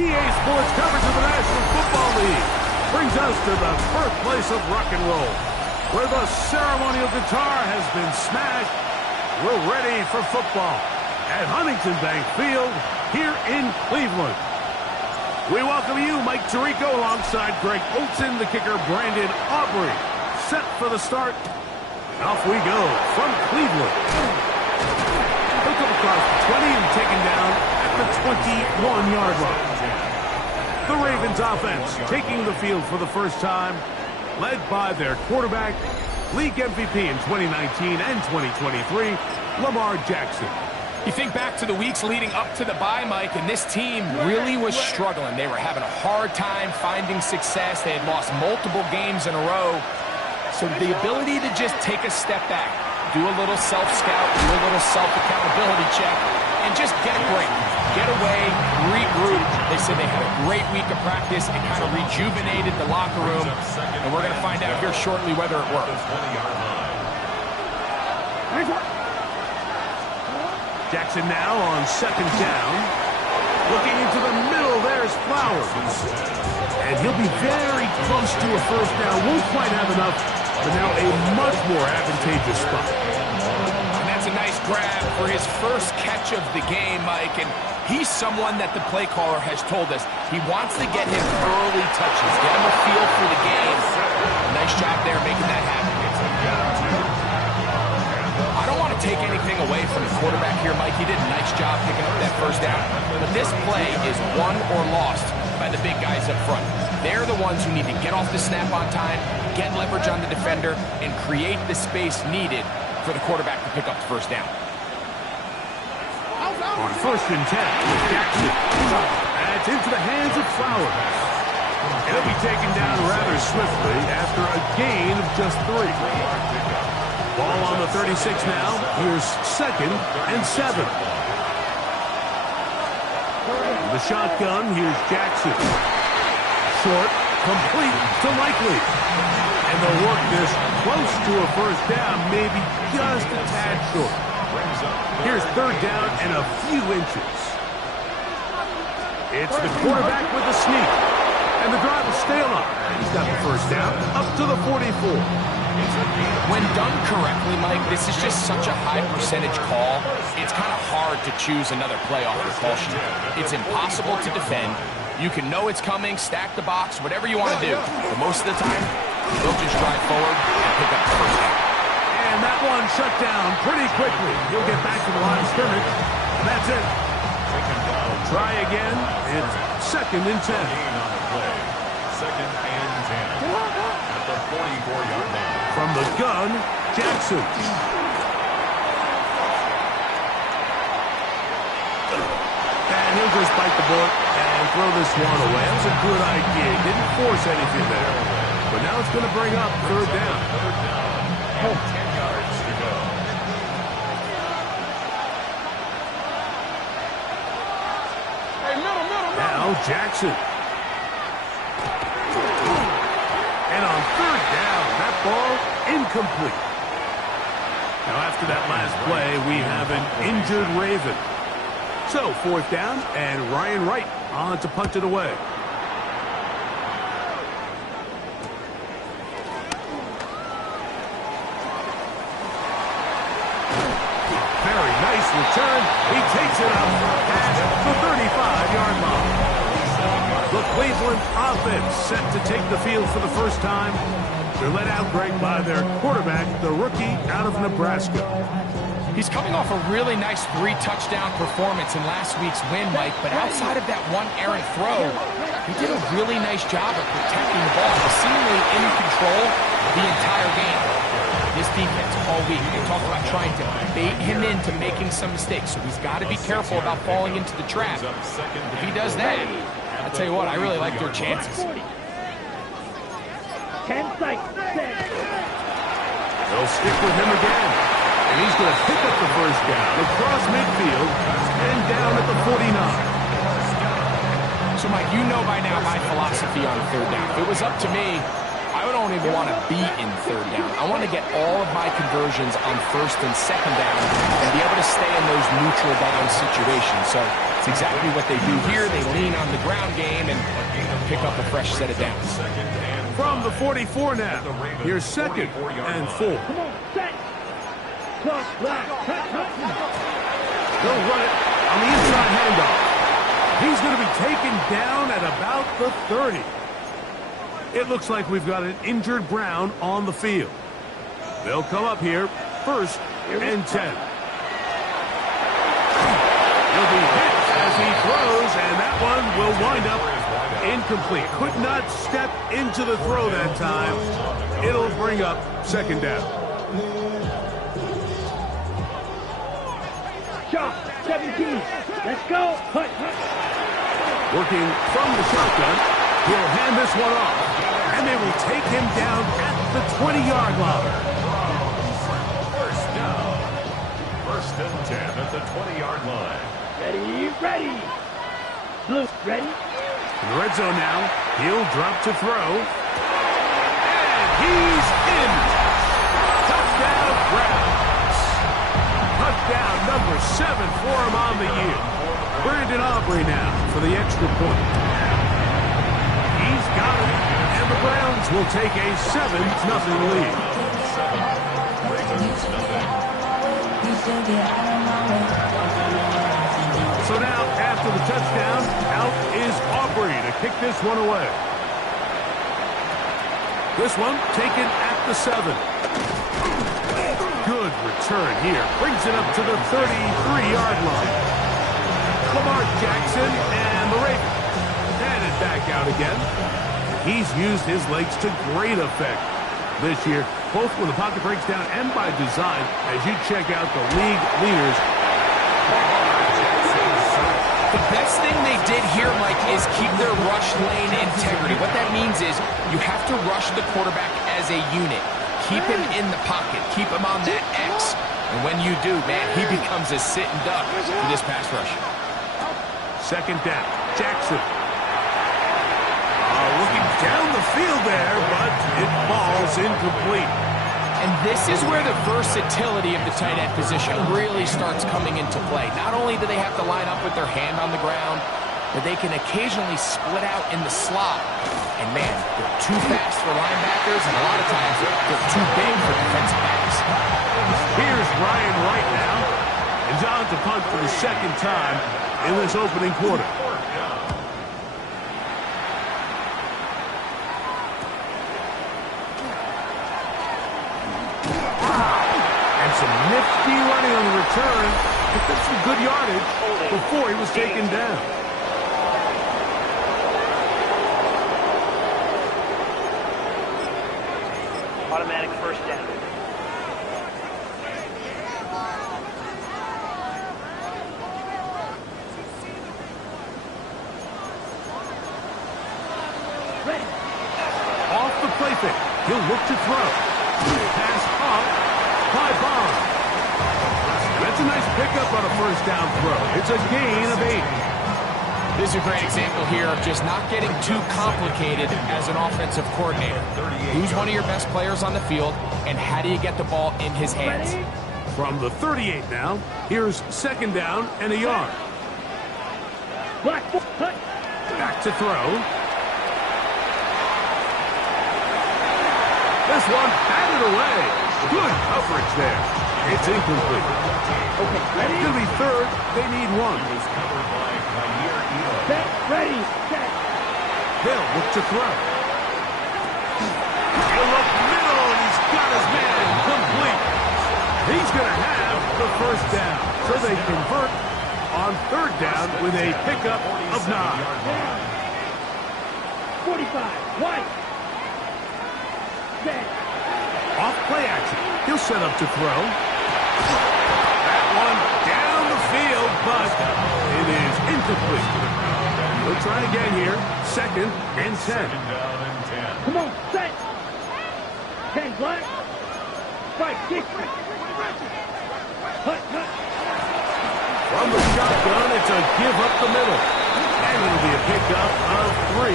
EA Sports coverage of the National Football League brings us to the birthplace of rock and roll, where the ceremonial guitar has been smashed. We're ready for football at Huntington Bank Field here in Cleveland. We welcome you, Mike Tirico, alongside Greg Olson, the kicker, Brandon Aubrey. Set for the start. Off we go from Cleveland. Hooked up across the 20 and taken down at the 21-yard line. The Ravens offense taking the field for the first time, led by their quarterback, league MVP in 2019 and 2023, Lamar Jackson. You think back to the weeks leading up to the bye, Mike, and this team really was struggling. They were having a hard time finding success. They had lost multiple games in a row. So the ability to just take a step back, do a little self-scout, do a little self-accountability check, and just get a break. Get away, regroup. They said they had a great week of practice. It kind of rejuvenated the locker room, and we're going to find out here shortly whether it worked. Jackson now on second down. Looking into the middle, there's Flowers. And he'll be very close to a first down. Won't quite have enough, but now a much more advantageous spot. And that's a nice grab for his first catch of the game, Mike. And he's someone that the play caller has told us he wants to get him early touches, get him a feel for the game. Nice job there making that happen. I don't want to take anything away from the quarterback here, Mike. He did a nice job picking up that first down. But this play is won or lost by the big guys up front. They're the ones who need to get off the snap on time, get leverage on the defender, and create the space needed for the quarterback to pick up the first down. On first and 10, Jackson. That's into the hands of Flowers. He'll be taken down rather swiftly after a gain of just 3. Ball on the 36 now. Here's second and 7. The shotgun, here's Jackson. Short, complete to Likely. And they'll work this close to a first down, maybe just a tad short. Here's third down and a few inches. It's the quarterback with the sneak. And the drive will stay on. He's got the first down up to the 44. When done correctly, Mike, this is just such a high percentage call. It's kind of hard to choose another play off the call sheet. It's impossible to defend. You can know it's coming, stack the box, whatever you want to do. But most of the time, they'll just drive forward and pick up the first down. And that one shut down pretty quickly. He'll get back to the line of scrimmage, and that's it. Try again. It's second and 10. Second and 10 at the 44-yard line. From the gun, Jackson. And he'll just bite the bullet and throw this one away. That was a good idea. Didn't force anything there. But now it's going to bring up third down. 10 yards to go. Now Jackson. And on third down, that ball incomplete. Now after that last play, we have an injured Raven. So fourth down, and Ryan Wright on to punt it away. Very nice return. He takes it up at the 35-yard line. The Cleveland offense set to take the field for the first time. They're led out, Greg, by their quarterback, the rookie out of Nebraska. He's coming off a really nice 3-touchdown performance in last week's win, Mike, but outside of that one errant throw, he did a really nice job of protecting the ball, seemingly in control the entire game. This defense all week, they talk about trying to bait him into making some mistakes, so he's got to be careful about falling into the trap. If he does that, I'll tell you what, I really like their chances. 10 seconds. They'll stick with him again. And he's going to pick up the first down across midfield and down at the 49. So, Mike, you know by now my philosophy on third down. If it was up to me, I would only don't even want to be in third down. I want to get all of my conversions on first and second down and be able to stay in those neutral down situations. So it's exactly what they do here. They lean on the ground game and pick up a fresh set of downs. From the 44 now, here's second and 4. Come on, set. Cross, black, cut. They'll run it on the inside handoff. He's going to be taken down at about the 30. It looks like we've got an injured Brown on the field. They'll come up here, first and 10. He'll be hit as he throws, and that one will wind up incomplete. Could not step into the throw that time. It'll bring up second down. Shot, 17. Let's go. Hut. Working from the shotgun, he'll hand this one off, and they will take him down at the 20-yard line. First down. First and 10 at the 20-yard line. Ready. Blue, ready. In the red zone now, he'll drop to throw. And he's in. Touchdown, Browns. Touchdown number 7 for him on the year. Brandon Aubrey now for the extra point. He's got it, and the Browns will take a 7-0 lead. 7, Ravens nothing. So now, after the touchdown, out is Aubrey to kick this one away. This one taken at the 7. Good return here. Brings it up to the 33-yard line. Lamar Jackson and the Ravens. And it back out again. He's used his legs to great effect this year, both when the pocket breaks down and by design, as you check out the league leaders. The best thing they did here, Mike, is keep their rush lane integrity. What that means is you have to rush the quarterback as a unit. Keep him in the pocket. Keep him on that X. And when you do, man, he becomes a sitting duck for this pass rush. Second down, Jackson. Looking down the field there, but it falls incomplete. And this is where the versatility of the tight end position really starts coming into play. Not only do they have to line up with their hand on the ground, but they can occasionally split out in the slot. And man, they're too fast for linebackers, and a lot of times they're too big for defensive backs. Here's Ryan Wright now. And on to punt for the second time in this opening quarter. And some nifty running on the return. Picked up some good yardage before he was taken down. Automatic first down. Ready. Off the play fake. He'll look to throw. Pass off by Bond. That's a nice pickup on a first down throw. It's a gain of 8. This is a great example here of just not getting too complicated as an offensive coordinator. Who's one of your best players on the field, and how do you get the ball in his hands? From the 38 now, here's second down and a yard. Black, hut. Back to throw. This one batted away. Good coverage there. It's incomplete. Okay, ready? It'll be third. They need 1. Set, ready, set. They'll look to throw. He'll look middle, and he's got his man complete. He's going to have the first down. So they convert on third down with a pickup of 9. 45, white. Set. Off play action. He'll set up to throw. That one down the field, but it is incomplete. We'll try again here. Second and 10. Come on, set. 10 black. Fight, kick. Hut. From the shotgun, it's a give up the middle. And it'll be a pickup of 3.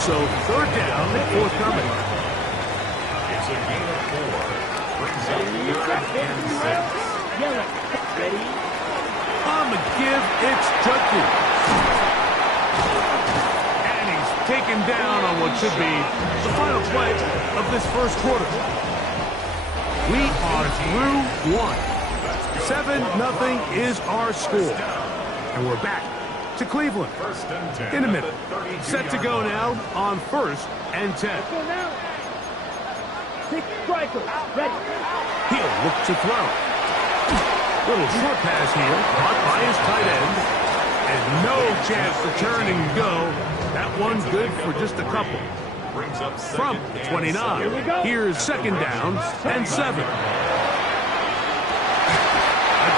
So third down, forthcoming. give its judgment. And he's taken down on what should be the final play of this first quarter. We are through one. 7-0 is our score. And we're back to Cleveland in a minute. Set to go now on 1st and 10. Let's go now. 6 strikers. Ready. He'll look to throw. Little short pass here, caught by his tight end. And no chance to turn and go. That one's good for just a couple. From 29, here's 2nd down and 7. A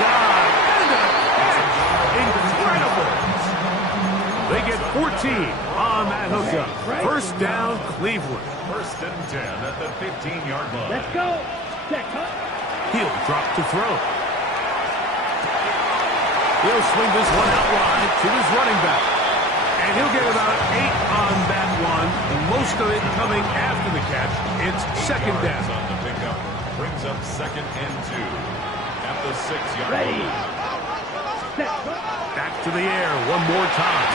dive and a catch. Incredible. They get 14 on that hookup. 1st down, Cleveland. 1st and 10 at the 15-yard line. Let's go. Check, huh? He'll drop to throw. He'll swing this one out wide to his running back. And he'll get about 8 on that one. Most of it coming after the catch. It's 2nd down. On the pickup. Brings up 2nd and 2 at the 6-yard Ready. line. Set, huh? Back to the air one more time.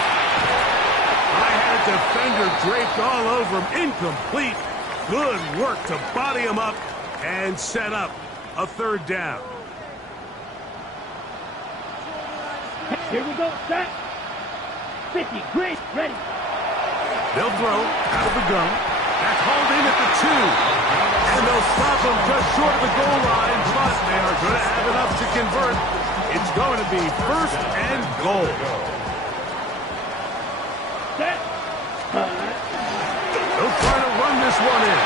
I had a defender draped all over him. Incomplete. Good work to body him up and set up a 3rd down. Here we go. Set. 50. Great. Ready. They'll throw out of the gun. That's hauled in at the 2. And they'll stop him just short of the goal line, but they are going to have enough to convert. It's going to be 1st and goal. Set. They'll try to run this one in.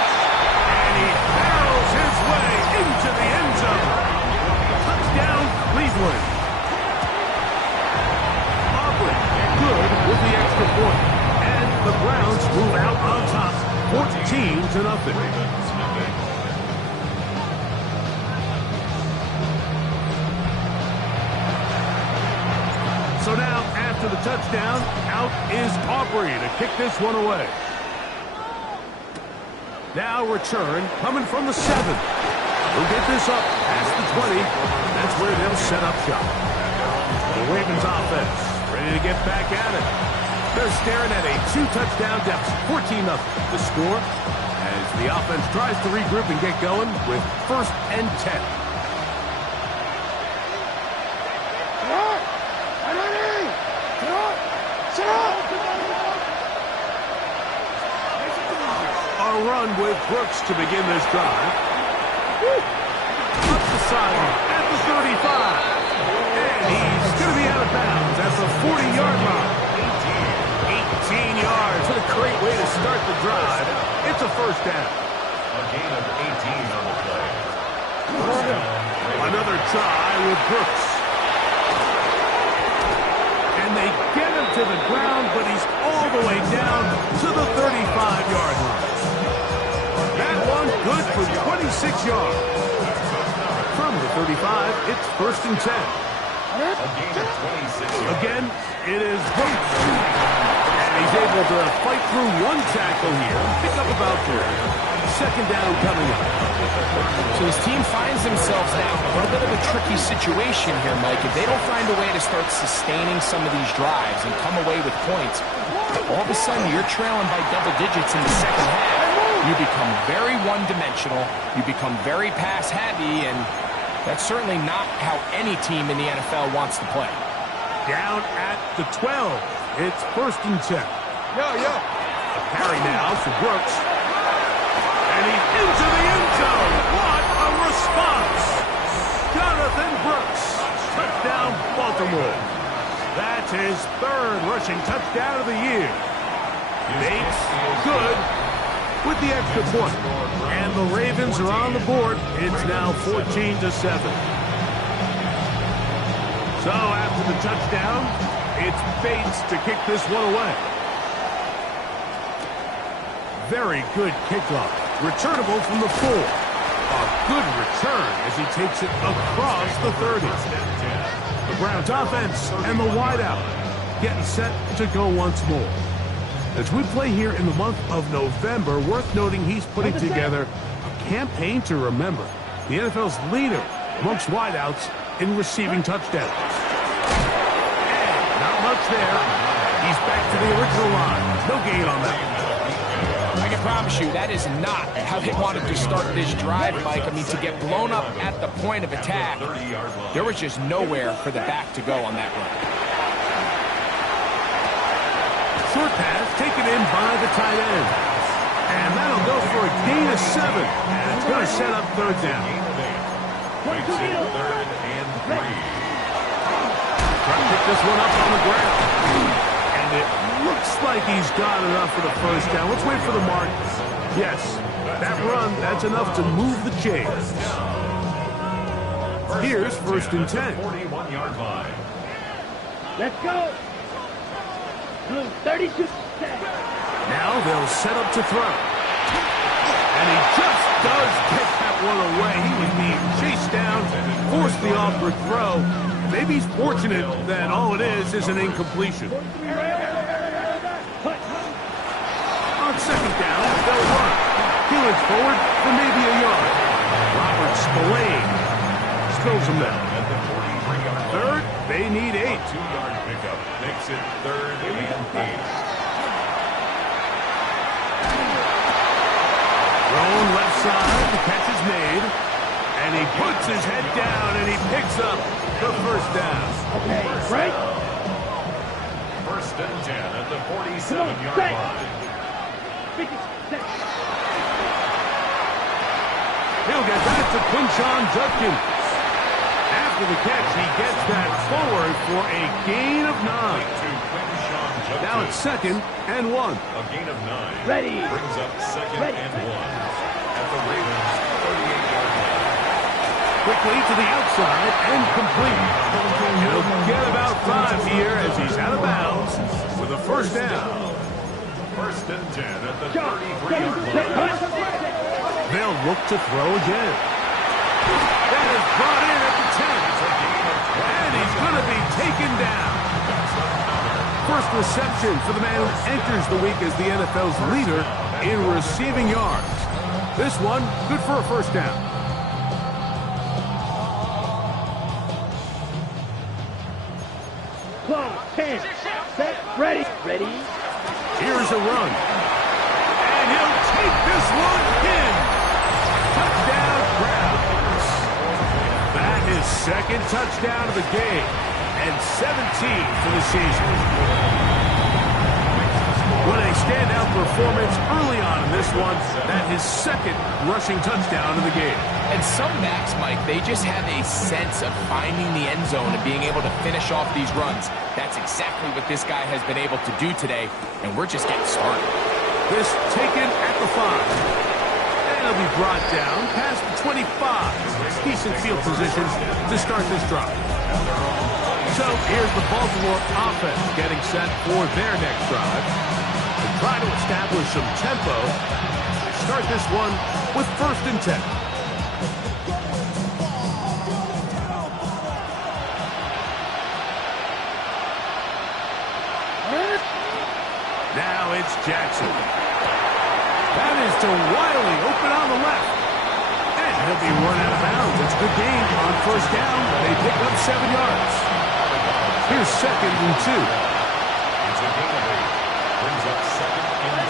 And he barrels his way into the end zone. Touchdown, Cleveland. Aubrey, good with the extra point. And the Browns move out on top, 14-0. So now, after the touchdown, out is Aubrey to kick this one away. Now return, coming from the 7. We'll get this up past the 20. That's where they'll set up shop. The Ravens offense ready to get back at it. They're staring at a 2-touchdown deficit, 14-0. The score as the offense tries to regroup and get going with 1st and 10. A run with Brooks to begin this drive. Up the sideline at the 35. And he's going to be out of bounds at the 40-yard line. 18 yards. What a great way to start the drive. It's a 1st down. A gain of 18 on the play. Another try with Brooks. And they get him to the ground, but he's all the way down to the 35-yard line. That one good for 26 yards. From the 35, it's 1st and 10. A gain of 26 yards. Again, it is Brooks. And he's able to fight through one tackle here. Pick up about 4. 2nd down coming up. So his team finds themselves now in a little bit of a tricky situation here, Mike. If they don't find a way to start sustaining some of these drives and come away with points, all of a sudden you're trailing by double digits in the 2nd half. You become very one-dimensional. You become very pass-heavy, and that's certainly not how any team in the NFL wants to play. Down at the 12. It's 1st and 10. A carry now for Brooks. And he's into the end zone. What a response. Jonathan Brooks. Touchdown, Baltimore. That's his 3rd rushing touchdown of the year. Bates, good with the extra point. And the Ravens are on the board. It's now 14-7. So after the touchdown, it's Bates to kick this one away. Very good kickoff. Returnable from the 4. A good return as he takes it across the 30. The Browns offense and the wideout getting set to go once more. As we play here in the month of November, worth noting he's putting together a campaign to remember. The NFL's leader amongst wideouts in receiving touchdowns. Not much there. He's back to the original line. No gain on that. I can promise you that is not how they wanted to start this drive, Mike. I mean, to get blown up at the point of attack, there was just nowhere for the back to go on that run. Short pass taken in by the tight end. And that'll go for a gain of 7. And it's going to set up third down. Makes it 3rd and 3. Trying to pick this one up on the ground. And it looks like he's got enough for the first down. Let's wait for the mark. Yes, that run, that's enough to move the chains. Here's 1st and 10. 41-yard line. Let's go. Blue 32. Now they'll set up to throw. And he just does get that one away. He was being chased down, forced the awkward throw. Maybe he's fortunate that all it is an incompletion. On 2nd down, they'll run. Keelan's forward for maybe a yard. Robert Spillane spills him down. At the 43-yard line. 3rd, they need 8. 2-yard pickup makes it 3rd and 8. Thrown left side, the catch is made. And he puts his head down and he picks up the first down. Okay, right? 1st and 10 at the 47-yard line. He'll get back to Quinshon Judkins. After the catch, he gets that forward for a gain of 9. Now it's 2nd and 1. A gain of 9. Ready. Brings up 2nd and 1 at the Ravens 38-yard line. Quickly to the outside and complete. He'll get about 5 here as he's out of bounds with a first down. 1st and 10 at the 33-yard line. They'll look to throw again. That is brought in at the 10. And he's going to be taken down. First reception for the man who enters the week as the NFL's leader in receiving yards. This one, good for a first down. Close. 10. Set. Ready. Ready. Here's a run. And he'll take this one in. Touchdown, Browns. That is 2nd touchdown of the game. And 17 for the season. What a standout performance early on in this one. That his 2nd rushing touchdown of the game. And some backs, Mike, they just have a sense of finding the end zone and being able to finish off these runs. That's exactly what this guy has been able to do today, and we're just getting started. This taken at the 5. And he'll be brought down past the 25. Decent field positions to start this drive. So here's the Baltimore offense getting set for their next drive. To try to establish some tempo, start this one with 1st and 10. Now it's Jackson. That is to Wiley, open on the left. And he'll be run out of bounds. It's a good gain on first down. They pick up 7 yards. Here's 2nd and 2. It's a gain of 8. Brings up 2nd and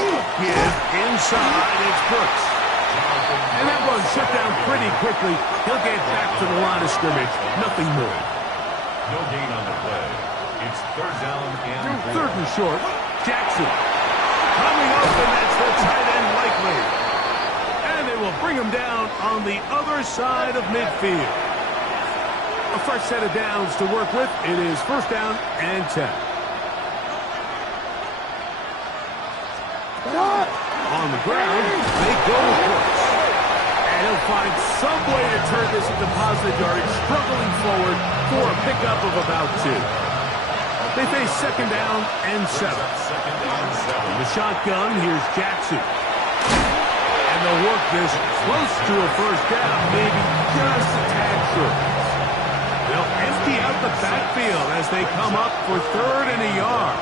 2. Give inside, it's Brooks. And that one shut down pretty quickly. He'll get back to the line of scrimmage. Nothing more. No gain on the play. It's 3rd down and 4. 3rd and short. Jackson. Coming open, that's the tight end likely. And they will bring him down on the other side of midfield. A fresh set of downs to work with. It is 1st down and 10. On the ground, they go with Brooks. And he'll find some way to turn this into positive yardage, struggling forward for a pickup of about 2. They face 2nd down and 7. In the shotgun, here's Jackson. And they'll work this close to a first down, maybe just a tad short. They'll empty out the backfield as they come up for 3rd and a yard.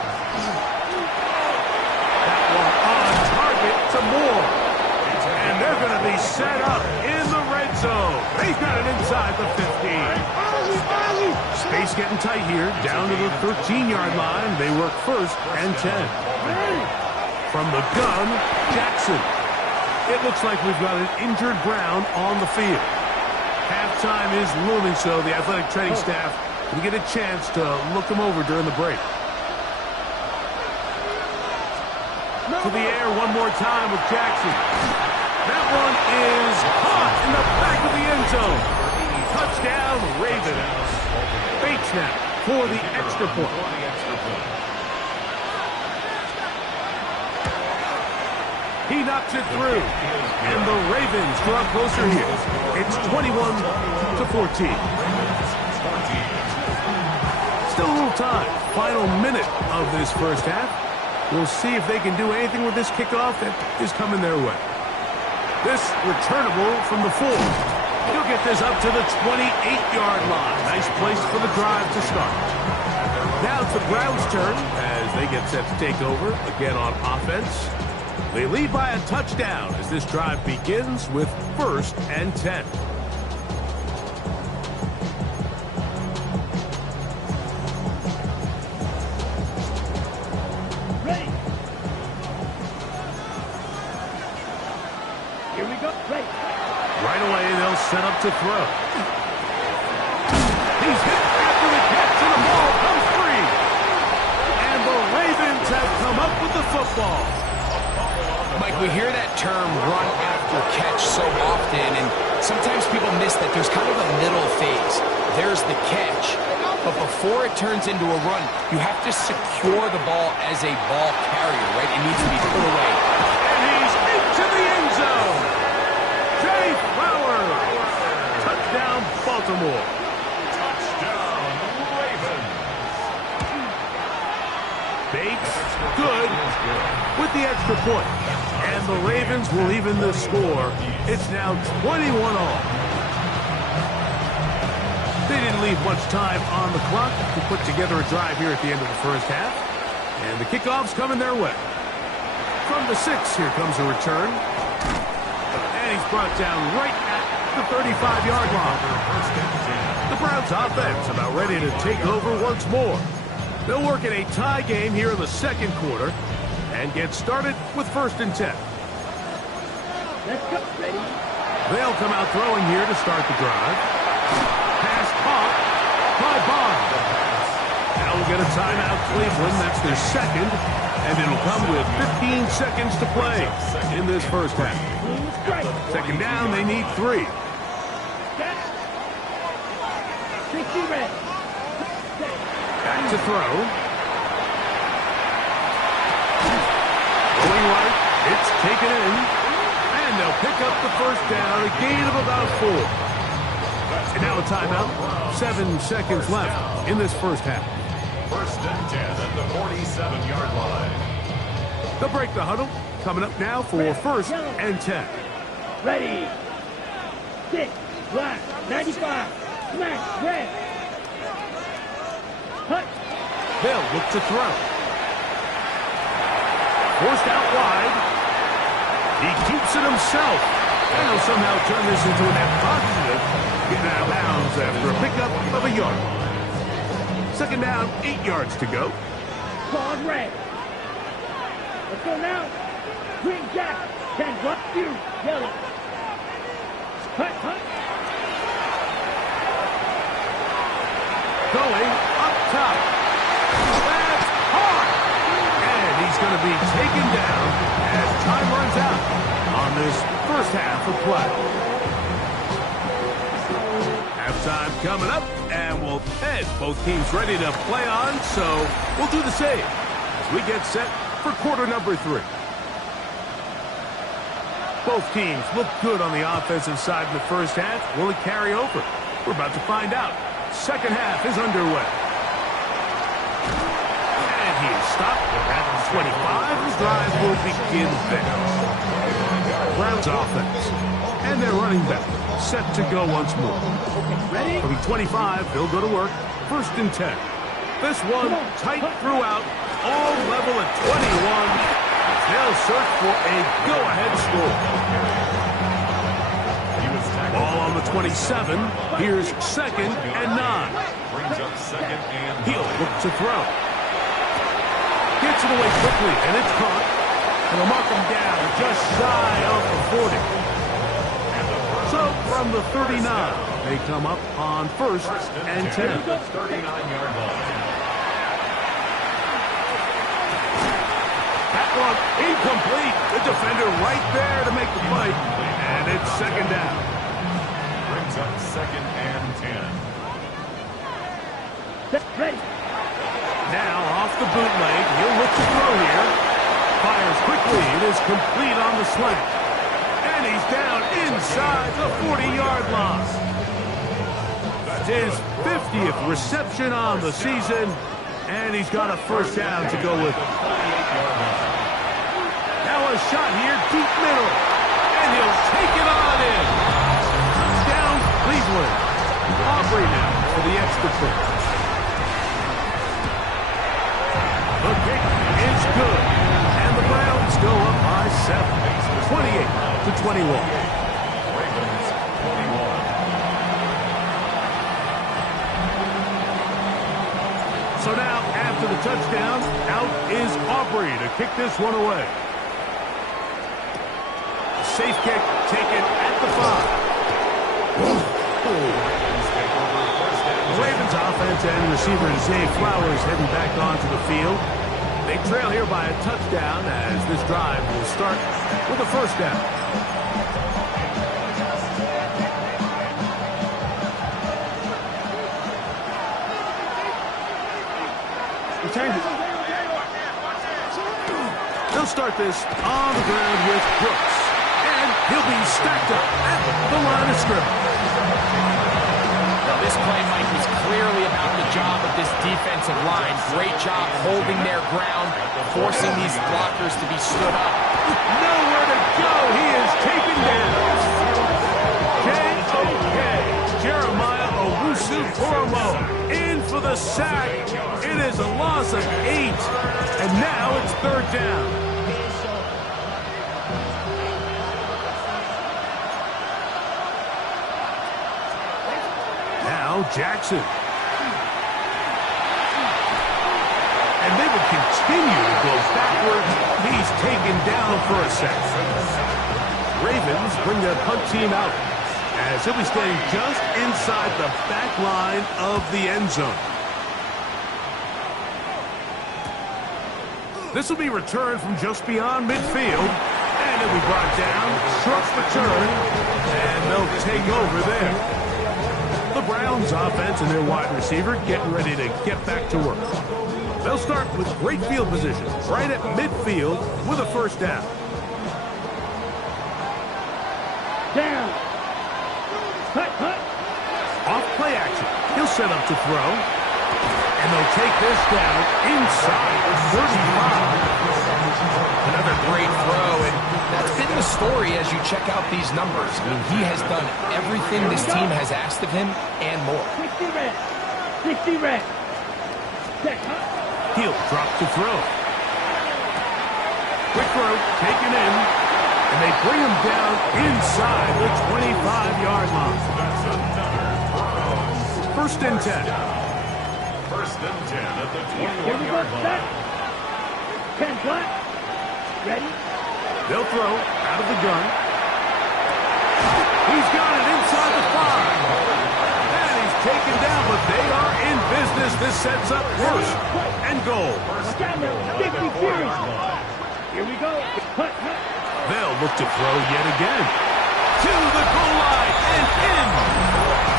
That one on target to Moore. And they're going to be set up in the red zone. They've got it inside the 15. Space getting tight here. Down to the 13-yard line. They work first and 10. From the gun, Jackson. It looks like we've got an injured Brown on the field. Halftime is looming, so the athletic training staff will get a chance to look him over during the break. To the air one more time with Jackson. That one is caught in the back of the end zone. Touchdown, Ravens. Bates now for the extra point. He knocks it through, and the Ravens draw closer here. It's 21-14. Still a little time. Final minute of this first half. We'll see if they can do anything with this kickoff that is coming their way. This returnable from the 4. He'll get this up to the 28-yard line. Nice place for the drive to start. Now it's the Browns' turn as they get set to take over again on offense. They lead by a touchdown as this drive begins with first and 10. Ready. Here we go. Ready. Right away, they'll set up to throw. He's hit after the catch, and the ball comes free. And the Ravens have come up with the football. Mike, we hear that term run after catch so often, and sometimes people miss that there's kind of a middle phase. There's the catch, but before it turns into a run, you have to secure the ball as a ball carrier, right? It needs to be put away. And he's into the end zone. Jay Flowers. Touchdown, Baltimore. Touchdown, Ravens. Bates, good, with the extra point. And the Ravens will even the score. It's now 21-all. They didn't leave much time on the clock to put together a drive here at the end of the first half. And the kickoff's coming their way. From the 6, here comes a return. And he's brought down right at the 35-yard line. The Browns offense about ready to take over once more. They'll work in a tie game here in the second quarter and get started with first and 10. Let's go. Ready. They'll come out throwing here to start the drive. Pass caught by Bond. Now we'll get a timeout, Cleveland. That's their second, and it'll come with 15 seconds to play in this first half. Second down, they need 3. Set. 60 ready. Back to throw. Going right, it's taken in, and they'll pick up the first down, a gain of about 4. And now a timeout, 7 seconds left in this first half. First and 10 at the 47-yard line. They'll break the huddle, coming up now for first and 10. Ready. 6. Black. 95. Smash. Red. Hut. They'll look to throw. Forced out wide. He keeps it himself. And he'll somehow turn this into a net positive. Getting out of bounds after a pickup of a yard. Second down, 8 yards to go. Claws red. Let's go now. Green jack. 10 block you. Yellow. Hut. Going up top. That's hard. And he's going to be taken down as time runs out on this first half of play. Halftime coming up, and we'll head both teams ready to play on, so we'll do the same as we get set for quarter number 3. Both teams look good on the offensive side in the first half. Will it carry over? We're about to find out. Second half is underway. And he is stopped at 25. The drive will begin there. Browns offense. And their running back set to go once more. Ready. From 25, they'll go to work. First and 10. This one tight throughout. All level at 21. They'll search for a go-ahead score. Ball on the 27. Here's second and 9. brings up second and He'll look to throw. Gets it away quickly, and it's caught. And they'll mark him down just shy of the 40. So from the 39, they come up on first and 10. 39-yard line. That one incomplete. The defender right there to make the play. And it's second down. Brings up second and 10. Ready. Now off the bootleg. He'll look to throw here. Fires quickly. It is complete on the slant. And he's down inside the 40-yard line. That's his 50th reception on the season. And he's got a first down to go with it. Now a shot here, deep middle. And he'll take it on in. Touchdown, Cleveland. Aubrey now for the extra point. The kick is good. And the Browns go up by 7. 28-21. Ravens 21. So now, after the touchdown, out is Aubrey to kick this one away. A safe kick taken at the 5. The Ravens offense and receiver Zay Flowers heading back onto the field. They trail here by a touchdown as this drive will start with a first down. They'll start this on the ground with Brooks. And he'll be stacked up at the line of scrimmage. Now, this play, Mike, was clearly about the job of this defensive line. Great job holding their ground, forcing these blockers to be stood up. Nowhere to go. He is taken down. K.O.K. Jeremiah Owusu-Koromo in for the sack. It is a loss of 8. And now it's third down. Now Jackson. And they would continue to go backwards. He's taken down for a sack. Ravens bring their punt team out as he'll be staying just inside the back line of the end zone. This will be returned from just beyond midfield. And it'll be brought down. Short return. And they'll take over there. The Browns offense and their wide receiver getting ready to get back to work. They'll start with great field position right at midfield with a first down. Down. Cut. Off play action. He'll set up to throw. And they'll take this down inside the 35. Another great throw, and that's been the story as you check out these numbers. I mean, he has done everything this team has asked of him and more. 60 red. 60 red. He'll drop to throw. Quick throw, taken in, and they bring him down inside the 25-yard line. First and 10. First and 10 at the Here we go. 21-yard line. 10 flat. Ready? They'll throw out of the gun. He's got it inside the 5. And he's taken down, but they are in business. This sets up first and goal. Down there. 50 series. Here we go. Cut. They'll look to throw yet again. To the goal line and in.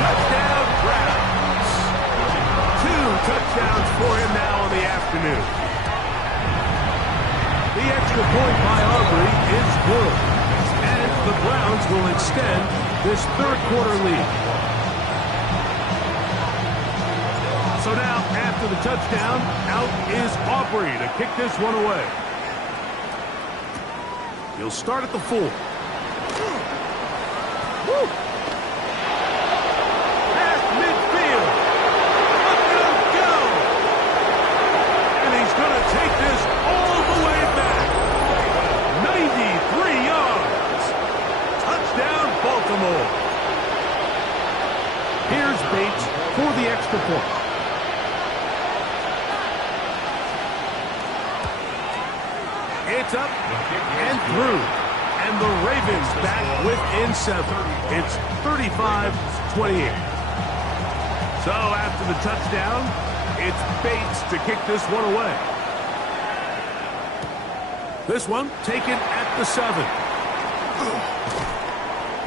Touchdown, Browns. 2 touchdowns for him now in the afternoon. The extra point by Aubrey is good. And the Browns will extend this third quarter lead. So now, after the touchdown, out is Aubrey to kick this one away. He'll start at the 4. Woo! Past midfield. Look at him go! And he's going to take this all the way back. 93 yards. Touchdown, Baltimore. Here's Bates for the extra point. It's up and through. And the Ravens back within 7. It's 35-28. So after the touchdown, it's Bates to kick this one away. This one taken at the 7.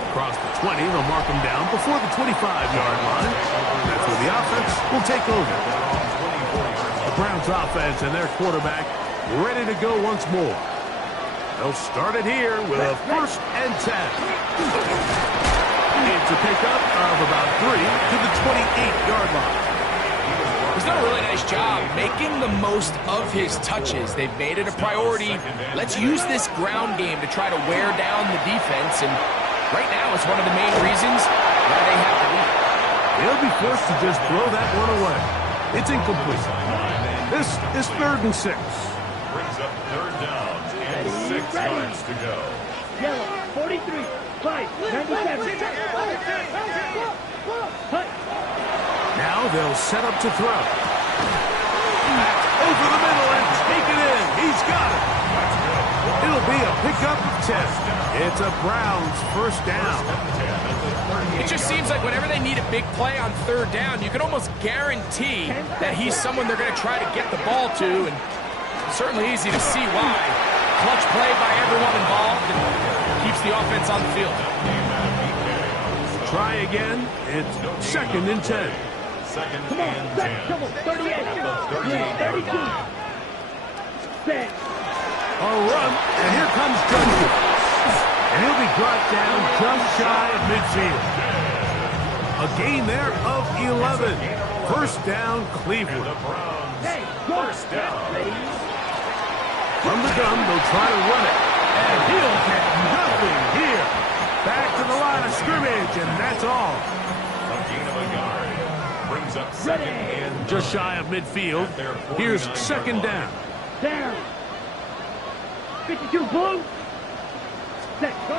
Across the 20, they'll mark him down before the 25-yard line. That's where the offense will take over. The Browns offense and their quarterback ready to go once more. They'll start it here with a 1st and 10. It's a pickup of about 3 to the 28-yard line. He's done a really nice job making the most of his touches. They've made it a priority. Let's use this ground game to try to wear down the defense. And right now, it's one of the main reasons why they have the lead. They'll be forced to just throw that one away. It's incomplete. This is 3rd and 6. Brings up 3rd down and 6 yards to go. Yellow, 43, 5, 97. Now they'll set up to throw. Back over the middle and take it in. He's got it. It'll be a pickup of 10. It's a Browns 1st down. It just seems like whenever they need a big play on 3rd down, you can almost guarantee that he's someone they're going to try to get the ball to, and it's certainly easy to see why. Clutch play by everyone involved and keeps the offense on the field. Try again. It's 2nd and 10. 2nd Come on, and set, 10. come on, 38. At the 38-yard 32. line. Set. A run, and here comes Johnson. And he'll be brought down just shy of midfield. A gain there of 11. 1st down, Cleveland. The Browns, Hey, go. 1st down. From the gun, they'll try to run it. And he'll get nothing here. Back to the line of scrimmage, and that's all. A gain of a yard. Brings up 2nd and Just shy of midfield. Here's 2nd down. Down. 52, blue. Set, go.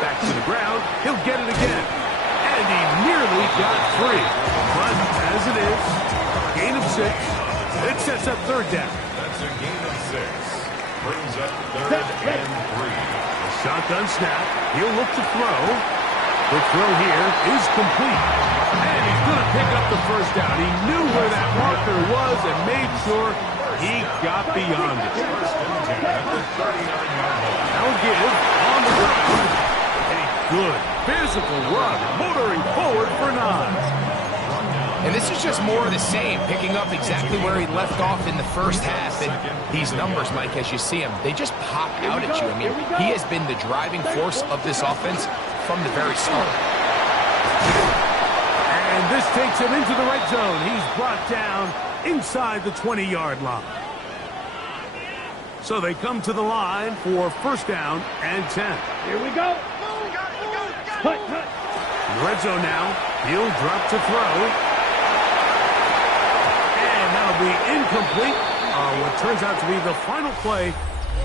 Back to the ground. He'll get it again. And he nearly got free. But as it is, gain of 6. It sets up 3rd down. that's a gain of 6. Brings up 3rd and 3. A shotgun snap. He'll look to throw. The throw here is complete. And he's going to pick up the 1st down. He knew where that marker was and made sure he got beyond it. 1st and 10 at the 30-yard line. Now give on the ground. A good physical run, motoring forward for 9. And this is just more of the same, picking up exactly where he left off in the 1st half. And these numbers, Mike, as you see them, they just pop out at you. I mean, he has been the driving force of this offense from the very start. And this takes him into the red zone. He's brought down inside the 20-yard line. So they come to the line for 1st down and 10. Here we go. Hut, hut. Red zone now. He'll drop to throw. And that'll be incomplete on what turns out to be the final play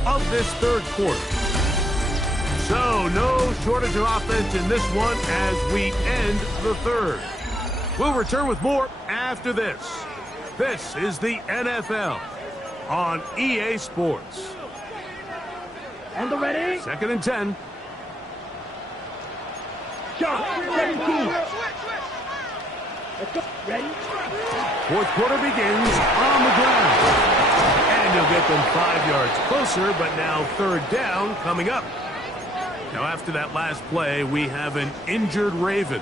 of this 3rd quarter. So no shortage of offense in this one as we end the 3rd. We'll return with more after this. This is the NFL on EA Sports. And the ready. 2nd and 10. Shot. 17. Let's go. Ready. 4th quarter begins on the ground. And he'll get them 5 yards closer, but now 3rd down coming up. Now after that last play, we have an injured Raven.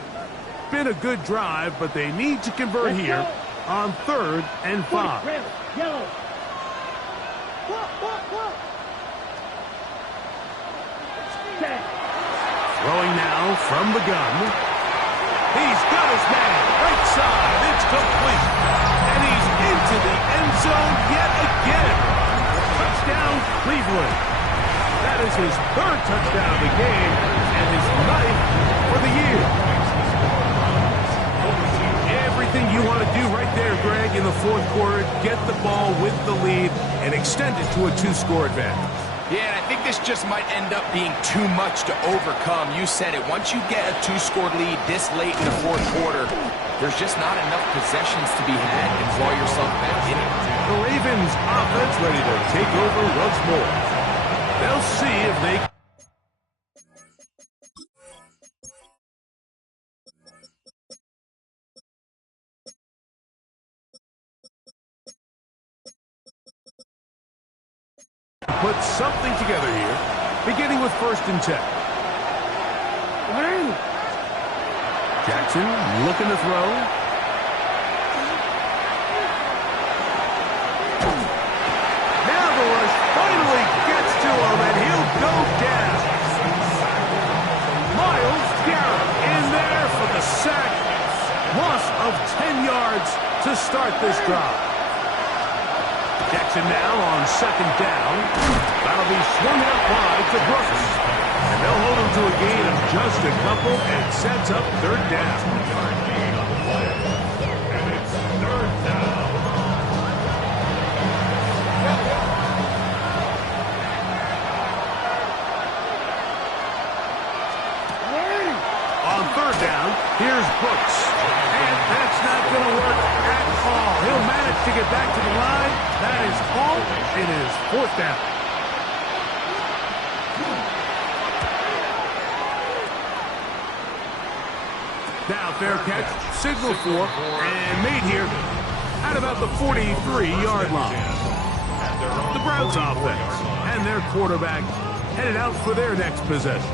Been a good drive, but they need to convert here on 3rd and 5. Yellow. Set. Throwing now from the gun. He's got his man right side. It's complete. And he's into the end zone yet again. Touchdown, Cleveland. That is his 3rd touchdown of the game and his 9th for the year. Everything you want to do right there, Greg, in the 4th quarter, get the ball with the lead and extend it to a 2-score advantage. Yeah, and I think this just might end up being too much to overcome. You said it. Once you get a 2-score lead this late in the 4th quarter, there's just not enough possessions to be had and draw yourself back in it. The Ravens offense ready to take over once more. They'll see if they put something together here, beginning with 1st and 10. Jackson looking to throw. Now the rush finally gets to him, and he'll go down. Myles Garrett in there for the sack. Loss of 10 yards to start this drive. Jackson now on 2nd down. That'll be swung out wide to Brooks. And they'll hold him to a gain of just a couple and sets up 3rd down. And it's 3rd down. On 3rd down, here's Brooks. And that's not going to work at all. He'll manage to get back to the line. That is all. It is 4th down. Now fair catch, signal for, and made here at about the 43-yard line. The Browns offense and their quarterback headed out for their next possession.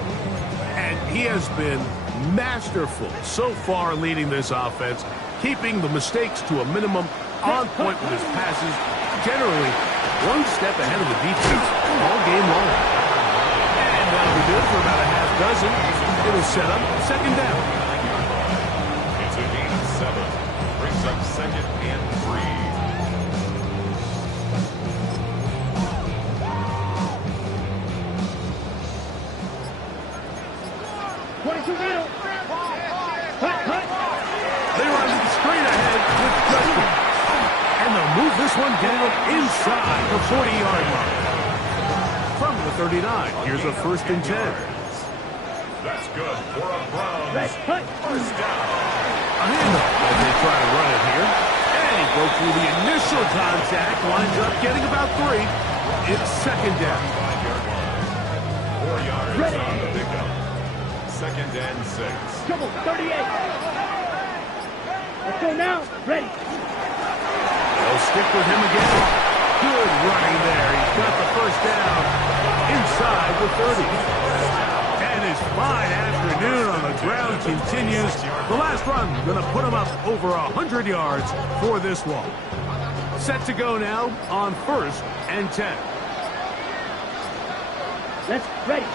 And he has been masterful so far leading this offense, keeping the mistakes to a minimum, on point with his passes, generally one step ahead of the defense all game long. And that'll be good for about a half dozen. It'll set up 2nd down. It's a gain of 7. Brings up 2nd and 3. They run straight ahead with Justin. And they'll move this one down inside the 40-yard line. From the 39, here's a 1st and 10. That's good for a Browns. 1st down. A handoff as they try to run it here. And he broke through the initial contact, winds up getting about 3. It's 2nd down. 4 yards on the pickup. 2nd and 6. Trouble, 38. Let's go now. Ready. They'll stick with him again. Good running there. He's got the 1st down inside the 30. And his fine afternoon on the ground continues. The last run going to put him up over 100 yards for this one. Set to go now on 1st and 10. Let's ready.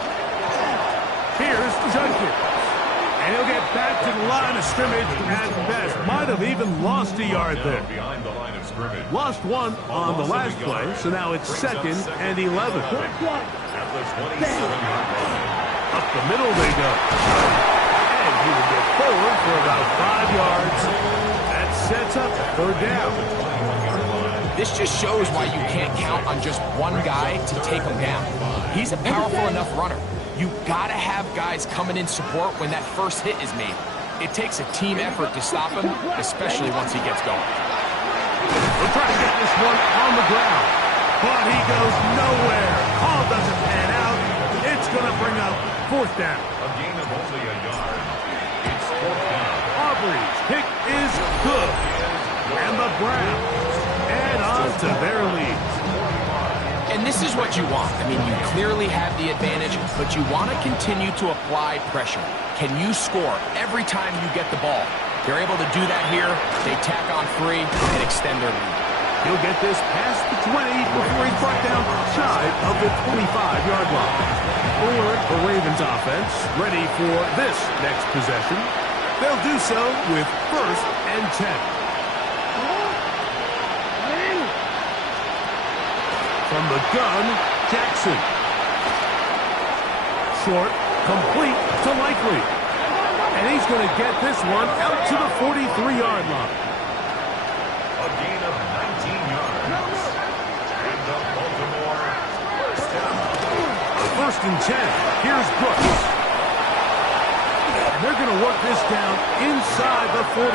Here's Judkins. And he'll get back to the line of scrimmage at best. Might have even lost a yard there. Behind the line of scrimmage. Lost one on the last play, so now it's 2nd and 11. At the 27-yard line. Up the middle they go. And he will get forward for about 5 yards. That sets up 3rd down. This just shows why you can't count on just one guy to take him down. He's a powerful enough runner. You gotta have guys coming in support when that first hit is made. It takes a team effort to stop him, especially once he gets going. We'll try to get this one on the ground. But he goes nowhere. Call doesn't pan out. It's gonna bring up 4th down. A gain of only a yard. It's 4th down. Aubrey's kick is good. And the Browns add on to their lead. And this is what you want. I mean, you clearly have the advantage, but you want to continue to apply pressure. Can you score every time you get the ball? They're able to do that here. They tack on 3 and extend their lead. He'll get this past the 20 before he's brought down shy of the 25-yard line. Or the Ravens offense ready for this next possession. They'll do so with 1st and 10. From the gun, Jackson. Short, complete to Likely. And he's going to get this one out to the 43-yard line. A gain of 19 yards. And the Baltimore 1st down. 1st and 10. Here's Brooks. And they're going to work this down inside the 45.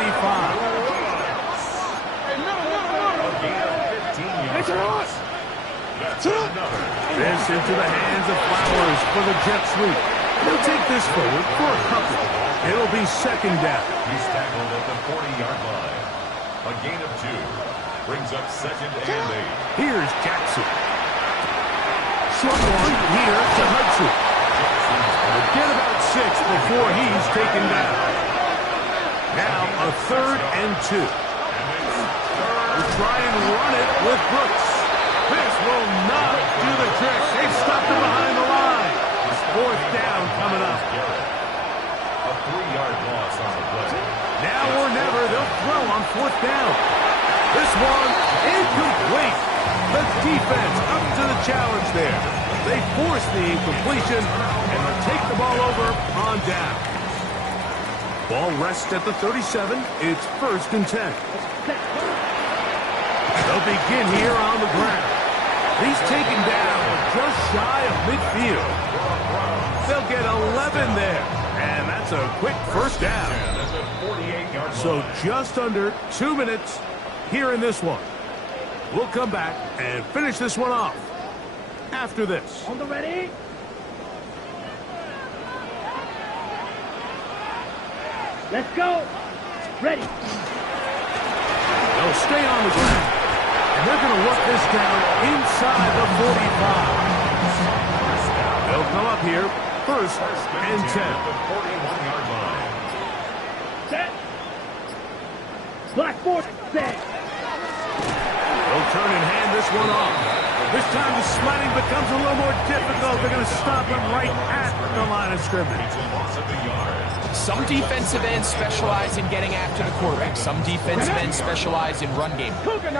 A gain of 15 yards. yards. That's another. This into the hands of Flowers for the jet sweep. They'll take this forward for a couple. It'll be second down. He's tackled at the 40-yard line. A gain of 2. Brings up second and 8. Here's Jackson. Short one here to Hudson. They'll get about 6 before he's taken down. Now a 3rd and 2. We'll try and run it with Brooks. This will not do the trick. They've stopped it behind the line. It's 4th down coming up. A 3-yard loss on the play. Now or never, they'll throw on 4th down. This one incomplete. The defense up to the challenge there. They force the incompletion, and they'll take the ball over on down. Ball rests at the 37. It's 1st and 10. They'll begin here on the ground. He's taken down just shy of midfield. They'll get 11 there, and that's a quick 1st down. So just under 2 minutes here in this one. We'll come back and finish this one off after this. On the ready? Let's go. Ready. They'll stay on the ground. And they're going to work this down inside the 45. They'll come up here, 1st and 10. The 41-yard line. Set. Blackboard set. They'll turn and hand this one off. This time the sliding becomes a little more difficult. They're going to stop him right at the line of scrimmage. It's a loss of the yard. Some defensive ends specialize in getting after the quarterback. Some defensive ends specialize in run game.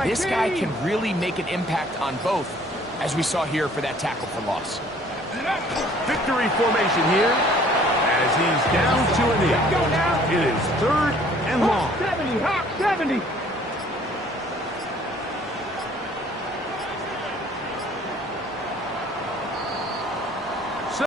This guy can really make an impact on both, as we saw here for that tackle for loss. Victory formation here as he's down to a knee. It is 3rd and long. 70, hot 70.